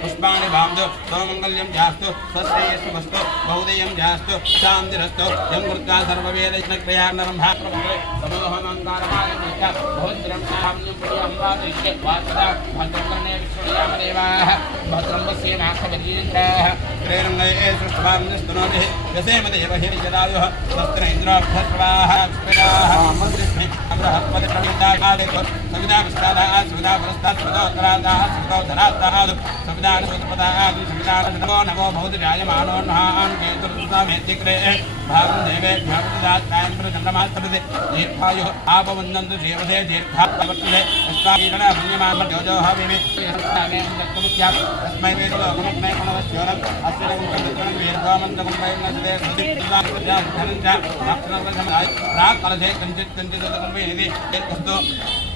पुष्पाणि भावतु सोमंगल्यं जास्तु स्वस्तेषु वस्तु बहुदयं जास्तु शान्तिरस्तु यं कृत्वा सर्ववेदयज्ञक्रियानरम्भा प्रभवे समोहमङ्कारमालमिष्ट बहुद्रं साम्यं प्रियं वाचदा भद्रकर्णे विश्वयामदेवाः भद्रं वस्येमाक्षवजीन्द्राः त्रैरङ्गये सृष्टवान्यस्तनोतिः यसेमदेव हिरिजदायुः स्वस्त्र इन्द्राभ्यस्वाः स्फिराः मन्त्रिस्मै अब्रहत्पतिप्रविन्दाघादेतु सविदा विस्तादाः सविदा पुरस्तात् सविदोत्तरादाः सविदोधरादाः सविदानुपदाः सविदानमो नमो बहुतिजायमानोन्हान् केतुर्सुतामेत्तिक्रे भागं देवेभ्यः प्रदात्तायं प्रचण्डमास्तपति दीर्घायुः आपवन्दन्तु जीवसे दीर्घाप्रवर्तते अस्माकीरणः पुण्यमामर्योजोः विमे तस्मै वेदलोकमग्ने गुणवस्योरम् अस्य नगुणं वीरगोमन्तकुम्भैर्नसदे धनं च रक्षणवशमदाय प्राक्कलशे कञ्चित् यत्कस्तु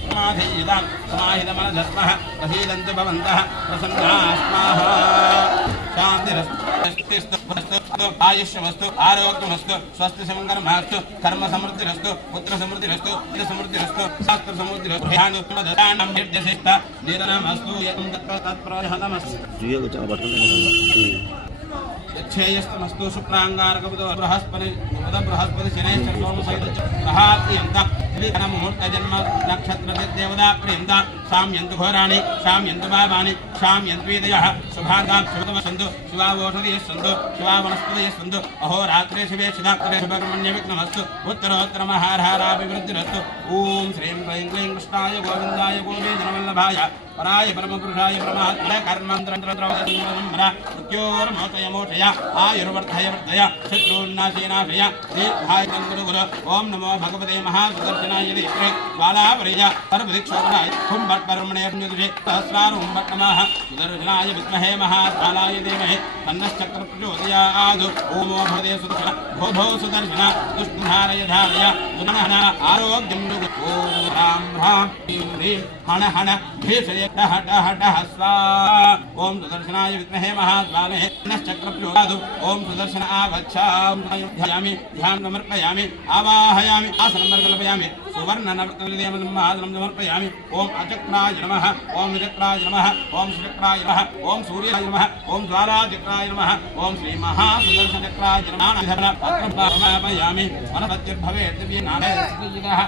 समाधियतां समाहितमनधस्मः प्रसीदन्तु भवन्तः प्रसन्नास्माः शान्तिरस्तु आयुष्यमस्तु आरोग्यमस्तु स्वस्ति समङ्गलमस्तु कर्म समृद्धिरस्तु पुत्र समृद्धिरस्तु समृद्धिरस्तु शास्त्र समृद्धिरस्तु ध्यानोत्तमदानं निर्देशित निरनमस्तु यतं तत्प्रहतमस्तु यच्छेयस्तमस्तु शुक्रांगारकपदो बृहस्पति शनैश्चर सोमसहित ग्रहात्यन्त मुहूर्तजन्म नक्षत्र देवता प्रियन्ता शाम्यन्तु घोराणि शाम्यन्तु पापानि शाम्यन्तु वेदयः शुभाङ्गां शुभतमसन्तु शिवावोषधयः सन्तु शिवावनस्पतयः सन्तु अहोरात्रे शिवे शिदात्रे शुभकर्मण्यविघ्नमस्तु उत्तरोत्तरमहारहाराभिवृद्धिरस्तु ॐ श्रीं क्लीं क्लीं कृष्णाय गोविन्दाय गोविन्दवल्लभाय पराय परमपुरुषाय परमात्मने कर्मन्त्रमृत्योर्मोचय आयुर्वर्धय वर्धय शत्रून्नाशेनाशय दीर्घाय गुरुगुरु ओं नमो भगवते महासुदर्शनाय दीप्रे ज्वालापरिय सर्वदिक्षोभनाय कुम्भकर्मणे सहस्रारुम्भट्टमः सुदर्शनाय विद्महे महाकालाय धीमहि तन्नश्चक्र प्रचोदयात् ओं नमो भगवते सुदर्शन भो सुदर्शन दुष्टधारय धारय दुनहन आरोग्यं ॐ राम राम ह्रीं हण हण भीषय डह डह डह स्वाहा ओं सुदर्शनाय विद्महे महाकालाय तन्नश्चक्र प्रचोदयात् ओं सुदर्शन आगच्छामि ध्यानं समर्पयामि आवाहयामि आसनं कल्पयामि सुवर्णनवरत्नलेपनं समर्पयामि ओं अचक्राय नमः ओं विचक्राय नमः ओं सुचक्राय नमः ओं सूर्याय नमः ओं ज्वालाचक्राय नमः ओं श्री महासुदर्शनचक्राय नमः वनपतिर्भवेत् दिव्यनारायणः